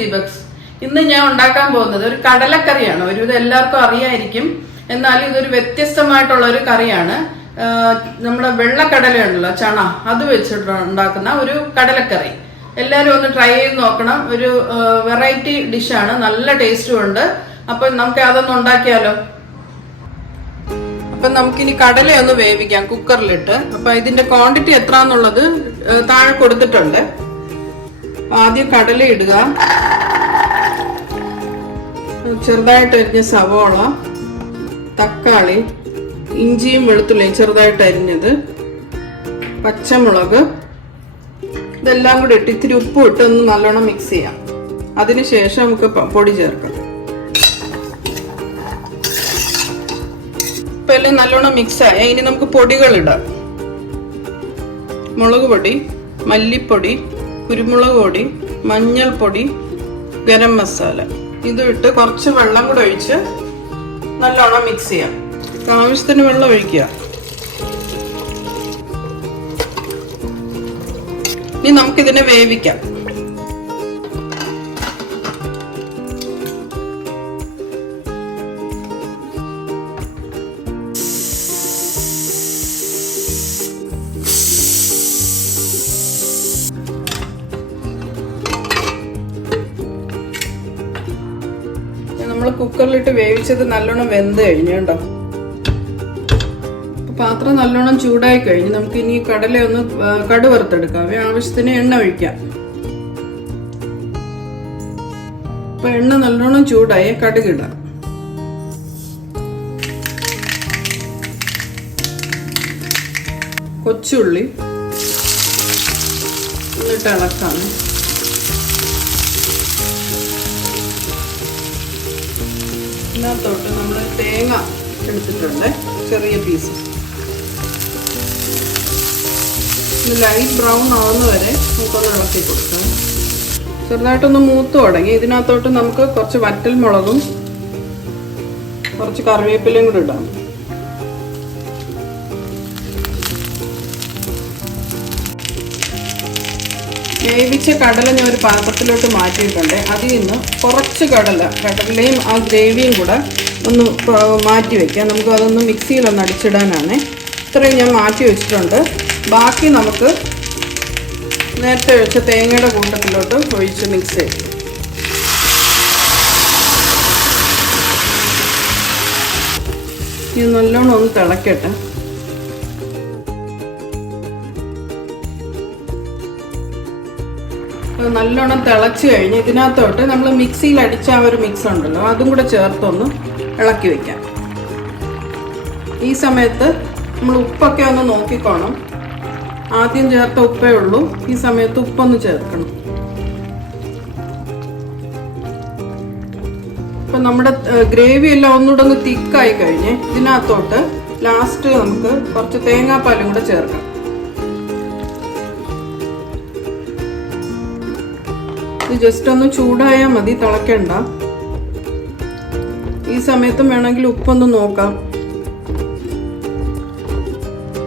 ദീപക്സ്. ഇന്ന് ഞാൻ ഉണ്ടാക്കാൻ പോകുന്നത് ഒരു കടലക്കറിയാണ്. ഇത് എല്ലാവർക്കും അറിയായിരിക്കും, എന്നാലും ഇതൊരു വ്യത്യസ്തമായിട്ടുള്ള ഒരു കറിയാണ്. നമ്മുടെ വെള്ളക്കടലയുണ്ടല്ലോ, ചണ, അത് വെച്ചിട്ട് ഉണ്ടാക്കുന്ന ഒരു കടലക്കറി. എല്ലാവരും ഒന്ന് ട്രൈ ചെയ്ത് നോക്കണം. ഒരു വെറൈറ്റി ഡിഷാണ്, നല്ല ടേസ്റ്റും ഉണ്ട്. അപ്പൊ നമുക്ക് അതൊന്ന് ഉണ്ടാക്കിയാലോ. അപ്പൊ നമുക്കിനി കടലയൊന്ന് വേവിക്കാം കുക്കറിലിട്ട്. അപ്പൊ ഇതിന്റെ ക്വാണ്ടിറ്റി എത്രന്നുള്ളത് താഴെ കൊടുത്തിട്ടുണ്ട്. ആദ്യം കടല ഇടുക, ചെറുതായിട്ട് അരിഞ്ഞ സവോള, തക്കാളി, ഇഞ്ചിയും വെളുത്തുള്ളിയും ചെറുതായിട്ട് അരിഞ്ഞത്, പച്ചമുളക്, ഇതെല്ലാം കൂടി ഇട്ട് ഇത്തിരി ഉപ്പും ഇട്ട് ഒന്ന് നല്ലോണം മിക്സ് ചെയ്യാം. അതിനുശേഷം നമുക്ക് പൊടി ചേർക്കാം. ഇപ്പൊ എല്ലാം നല്ലോണം മിക്സ് ആയി. ഇനി നമുക്ക് പൊടികൾ ഇടാം. മുളക് പൊടി, മല്ലിപ്പൊടി, കുരുമുളക് പൊടി, മഞ്ഞൾപ്പൊടി, ഗരം മസാല, ഇത് ഇട്ട് കുറച്ച് വെള്ളം കൂടെ ഒഴിച്ച് നല്ലോണം മിക്സ് ചെയ്യാം. ആവശ്യത്തിന് വെള്ളം ഒഴിക്കുക. ഇനി നമുക്കിതിനെ വേവിക്കാം. നമ്മൾ കുക്കറിലിട്ട് വേവിച്ചത് നല്ലോണം വെന്ത് കഴിഞ്ഞു കേട്ടോ. പാത്രം നല്ലോണം ചൂടായി കഴിഞ്ഞ് നമുക്ക് ഇനി കടലയൊന്ന് കടു വറുത്തെടുക്കാം. ആവശ്യത്തിന് എണ്ണ ഒഴിക്കാം. ഇപ്പൊ എണ്ണ നല്ലോണം ചൂടായി, കടുകിടാം. കൊച്ചുള്ളി എന്നിട്ട് ഇളക്കാം. ഇതിനകത്തോട്ട് നമ്മൾ തേങ്ങ എടുത്തിട്ടുണ്ട്, ചെറിയ പീസ്. ലൈറ്റ് ബ്രൗൺ ആവുന്ന വരെ നമുക്കൊന്ന് ഇളക്കി കൊടുക്കാം. ചെറുതായിട്ടൊന്ന് മൂത്ത് തുടങ്ങി. ഇതിനകത്തോട്ട് നമുക്ക് കുറച്ച് വറ്റൽ മുളകും കുറച്ച് കറിവേപ്പിലയും കൂടി ഇടാം. വേവിച്ച കടല ഞാൻ ഒരു പാത്രത്തിലോട്ട് മാറ്റിയിട്ടുണ്ട്. അതിൽ നിന്ന് കുറച്ച് കടലയും ആ ഗ്രേവിയും കൂടെ ഒന്ന് മാറ്റി വെക്കാം. നമുക്ക് അതൊന്ന് മിക്സിയിലൊന്ന് അടിച്ചിടാനാണ്. ഇത്രയും ഞാൻ മാറ്റി വെച്ചിട്ടുണ്ട്. ബാക്കി നമുക്ക് നേരത്തെ ഒഴിച്ച തേങ്ങയുടെ കൂട്ടത്തിലോട്ട് ഒഴിച്ച് മിക്സ് ചെയ്യും. ഇത് നല്ലോണം ഒന്ന് തിളക്കട്ടെ. നല്ലോണം തിളച്ച് കഴിഞ്ഞ് ഇതിനകത്തോട്ട് നമ്മൾ മിക്സിയിൽ അടിച്ച ആ ഒരു മിക്സ് ഉണ്ടല്ലോ, അതും കൂടെ ചേർത്തൊന്ന് ഇളക്കി വെക്കാം. ഈ സമയത്ത് നമ്മൾ ഉപ്പൊക്കെ ഒന്ന് നോക്കിക്കോണം. ആദ്യം ചേർത്ത ഉപ്പേ ഉള്ളൂ, ഈ സമയത്ത് ഉപ്പൊന്ന് ചേർക്കണം. ഇപ്പൊ നമ്മുടെ ഗ്രേവി എല്ലാം ഒന്നുകൂടെ ഒന്ന് തിക്കായി കഴിഞ്ഞ് ഇതിനകത്തോട്ട് ലാസ്റ്റ് നമുക്ക് കുറച്ച് തേങ്ങാപ്പാലും കൂടെ ചേർക്കാം. ഇത് ജസ്റ്റ് ഒന്ന് ചൂടായാൽ മതി, തിളക്കണ്ട. ഈ സമയത്തും വേണമെങ്കിൽ ഉപ്പൊന്ന് നോക്കാം.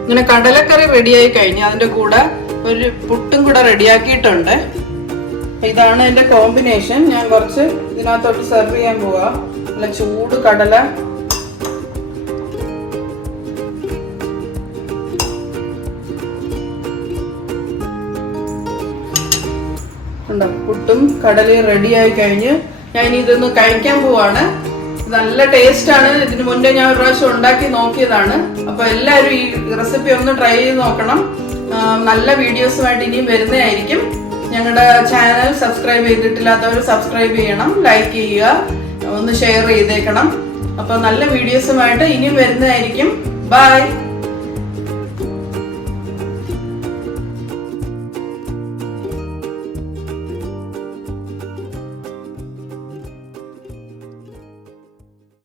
ഇങ്ങനെ കടലക്കറി റെഡിയായി കഴിഞ്ഞ് അതിൻ്റെ കൂടെ ഒരു പുട്ടും കൂടെ റെഡിയാക്കിയിട്ടുണ്ട്. ഇതാണ് എൻ്റെ കോമ്പിനേഷൻ. ഞാൻ കുറച്ച് ഇതിനകത്തോട്ട് സെർവ് ചെയ്യാൻ പോവാ. നല്ല ചൂട് കടല. പുട്ടും കടലയും റെഡിയായി കഴിഞ്ഞ് ഞാൻ ഇനി ഇതൊന്ന് കഴിക്കാൻ പോവാണ്. നല്ല ടേസ്റ്റ് ആണ്. ഇതിനു മുന്നേ ഞാൻ ഒരു പ്രാവശ്യം ഉണ്ടാക്കി നോക്കിയതാണ്. അപ്പൊ എല്ലാവരും ഈ റെസിപ്പി ഒന്ന് ട്രൈ ചെയ്ത് നോക്കണം. നല്ല വീഡിയോസുമായിട്ട് ഇനിയും വരുന്നതായിരിക്കും. ഞങ്ങളുടെ ചാനൽ സബ്സ്ക്രൈബ് ചെയ്തിട്ടില്ലാത്തവർ സബ്സ്ക്രൈബ് ചെയ്യണം, ലൈക്ക് ചെയ്യുക, ഒന്ന് ഷെയർ ചെയ്തേക്കണം. അപ്പൊ നല്ല വീഡിയോസുമായിട്ട് ഇനിയും വരുന്നതായിരിക്കും. ബൈ.